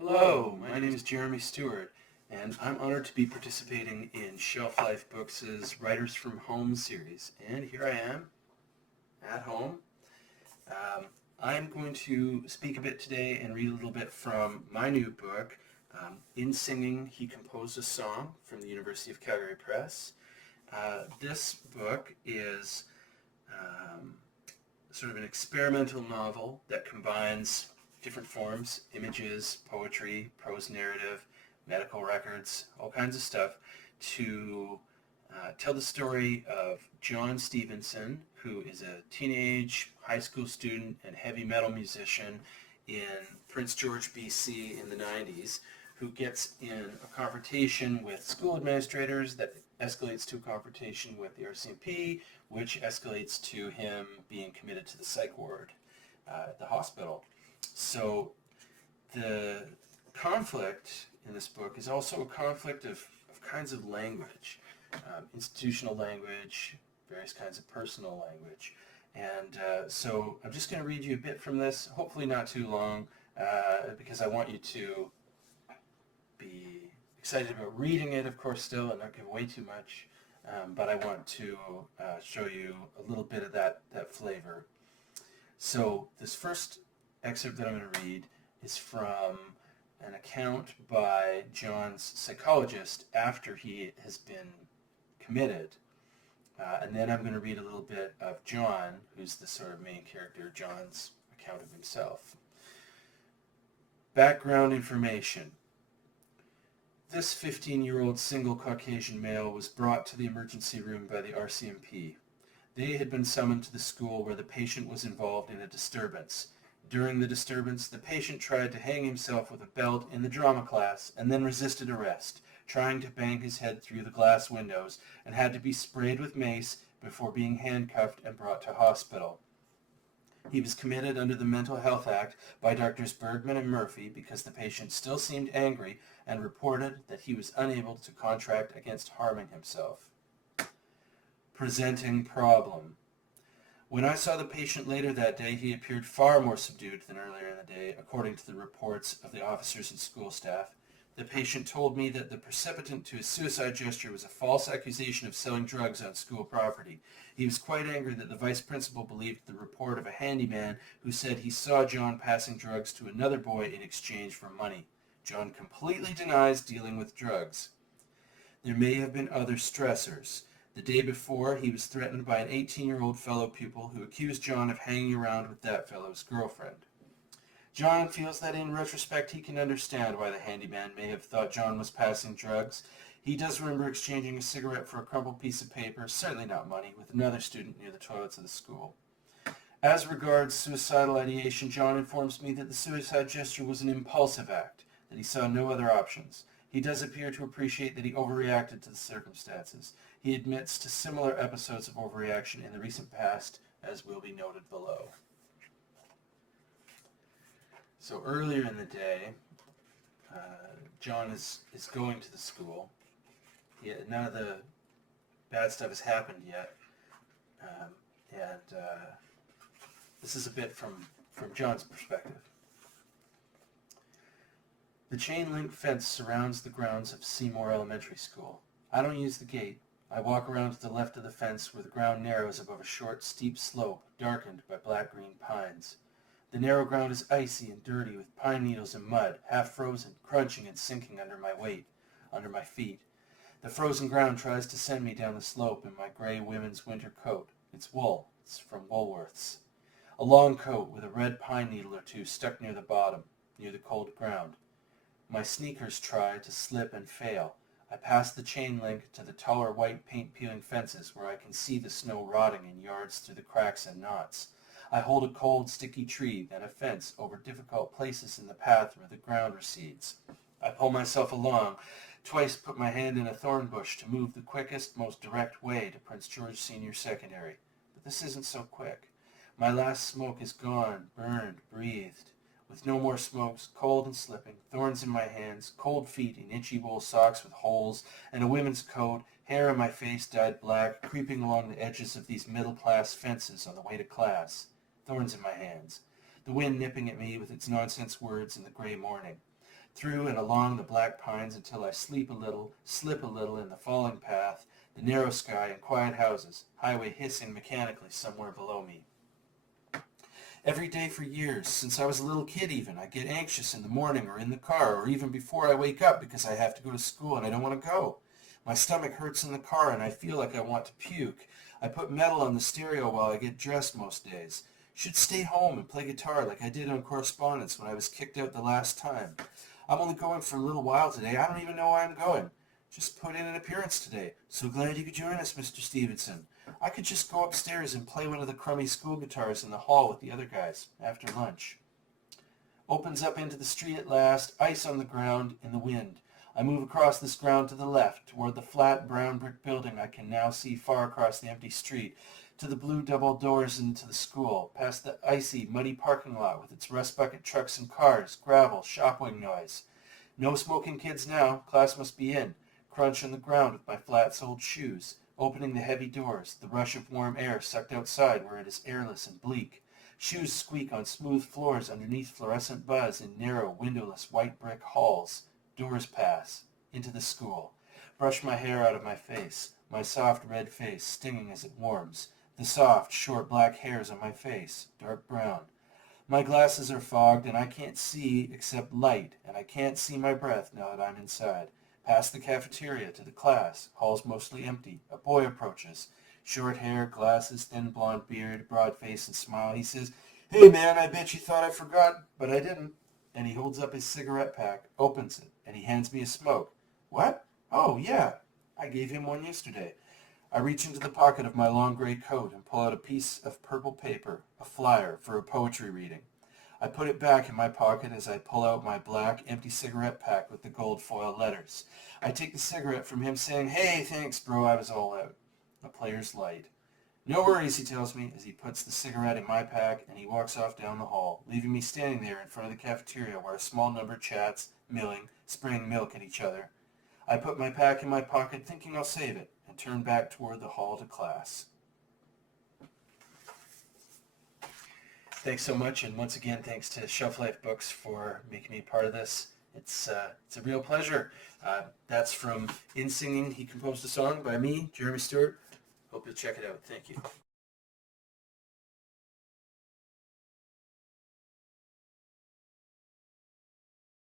Hello, my name is Jeremy Stewart, and I'm honored to be participating in Shelf Life Books' Writers from Home series. And here I am, at home. Um, I'm going to speak a bit today and read a little bit from my new book. In Singing, He Composed a Song, from the University of Calgary Press. This book is sort of an experimental novel that combines different forms: images, poetry, prose narrative, medical records, all kinds of stuff, to tell the story of John Stevenson, who is a teenage high school student and heavy metal musician in Prince George, BC in the 90s, who gets in a confrontation with school administrators that escalates to a confrontation with the RCMP, which escalates to him being committed to the psych ward at the hospital. So the conflict in this book is also a conflict of kinds of language, institutional language, various kinds of personal language. And so I'm just going to read you a bit from this, hopefully not too long, because I want you to be excited about reading it, of course, still, and not give away too much. But I want to show you a little bit of that flavor. So this first excerpt that I'm going to read is from an account by John's psychologist after he has been committed. And then I'm going to read a little bit of John, who's the sort of main character, John's account of himself. Background information. This 15-year-old single Caucasian male was brought to the emergency room by the RCMP. They had been summoned to the school where the patient was involved in a disturbance. During the disturbance, the patient tried to hang himself with a belt in the drama class and then resisted arrest, trying to bang his head through the glass windows, and had to be sprayed with mace before being handcuffed and brought to hospital. He was committed under the Mental Health Act by Drs. Bergman and Murphy because the patient still seemed angry and reported that he was unable to contract against harming himself. Presenting problem. When I saw the patient later that day, he appeared far more subdued than earlier in the day, according to the reports of the officers and school staff. The patient told me that the precipitant to his suicide gesture was a false accusation of selling drugs on school property. He was quite angry that the vice principal believed the report of a handyman who said he saw John passing drugs to another boy in exchange for money. John completely denies dealing with drugs. There may have been other stressors. The day before, he was threatened by an 18-year-old fellow pupil who accused John of hanging around with that fellow's girlfriend. John feels that in retrospect he can understand why the handyman may have thought John was passing drugs. He does remember exchanging a cigarette for a crumpled piece of paper, certainly not money, with another student near the toilets of the school. As regards suicidal ideation, John informs me that the suicide gesture was an impulsive act, that he saw no other options. He does appear to appreciate that he overreacted to the circumstances. He admits to similar episodes of overreaction in the recent past, as will be noted below. So earlier in the day, John is going to the school. None of the bad stuff has happened yet. This is a bit from John's perspective. The chain-link fence surrounds the grounds of Seymour Elementary School. I don't use the gate. I walk around to the left of the fence where the ground narrows above a short, steep slope darkened by black-green pines. The narrow ground is icy and dirty with pine needles and mud, half frozen, crunching and sinking under my weight, under my feet. The frozen ground tries to send me down the slope in my gray women's winter coat. It's wool. It's from Woolworth's. A long coat with a red pine needle or two stuck near the bottom, near the cold ground. My sneakers try to slip and fail. I pass the chain link to the taller white paint-peeling fences where I can see the snow rotting in yards through the cracks and knots. I hold a cold, sticky tree, then a fence over difficult places in the path where the ground recedes. I pull myself along, twice put my hand in a thorn bush to move the quickest, most direct way to Prince George Senior Secondary. But this isn't so quick. My last smoke is gone, burned, breathed. With no more smokes, cold and slipping, thorns in my hands, cold feet in itchy wool socks with holes, and a women's coat, hair on my face dyed black, creeping along the edges of these middle-class fences on the way to class. Thorns in my hands. The wind nipping at me with its nonsense words in the gray morning. through and along the black pines until I sleep a little, slip a little in the falling path, the narrow sky and quiet houses, highway hissing mechanically somewhere below me. Every day for years, since I was a little kid even, I get anxious in the morning or in the car or even before I wake up because I have to go to school and I don't want to go. My stomach hurts in the car and I feel like I want to puke. I put metal on the stereo while I get dressed most days. Should stay home and play guitar like I did on correspondence when I was kicked out the last time. I'm only going for a little while today. I don't even know why I'm going. Just put in an appearance today. So glad you could join us, Mr. Stevenson. I could just go upstairs and play one of the crummy school guitars in the hall with the other guys after lunch. Opens up into the street at last, ice on the ground, in the wind. I move across this ground to the left, toward the flat brown brick building I can now see far across the empty street, to the blue double doors into the school, past the icy, muddy parking lot with its rust bucket trucks and cars, gravel, shopwing noise. No smoking kids now. Class must be in. Crunch on the ground with my flat-soled shoes. Opening the heavy doors, the rush of warm air sucked outside where it is airless and bleak. Shoes squeak on smooth floors underneath fluorescent buzz in narrow, windowless, white brick halls. Doors pass. Into the school. Brush my hair out of my face. My soft red face stinging as it warms. The soft, short black hairs on my face, dark brown. My glasses are fogged and I can't see except light, and I can't see my breath now that I'm inside. Past the cafeteria to the class, hall's mostly empty. A boy approaches. Short hair, glasses, thin blonde beard, broad face and smile. He says, "Hey man, I bet you thought I forgot, but I didn't." And he holds up his cigarette pack, opens it, and he hands me a smoke. "What? Oh, yeah. I gave him one yesterday." I reach into the pocket of my long gray coat and pull out a piece of purple paper, a flyer for a poetry reading. I put it back in my pocket as I pull out my black, empty cigarette pack with the gold foil letters. I take the cigarette from him saying, "Hey, thanks, bro, I was all out." A player's light. "No worries," he tells me as he puts the cigarette in my pack and he walks off down the hall, leaving me standing there in front of the cafeteria where a small number chats, milling, spraying milk at each other. I put my pack in my pocket thinking I'll save it and turn back toward the hall to class. Thanks so much, and once again, thanks to Shelf Life Books for making me part of this. It's a real pleasure. That's from In Singing, He Composed a Song by me, Jeremy Stewart. Hope you'll check it out. Thank you.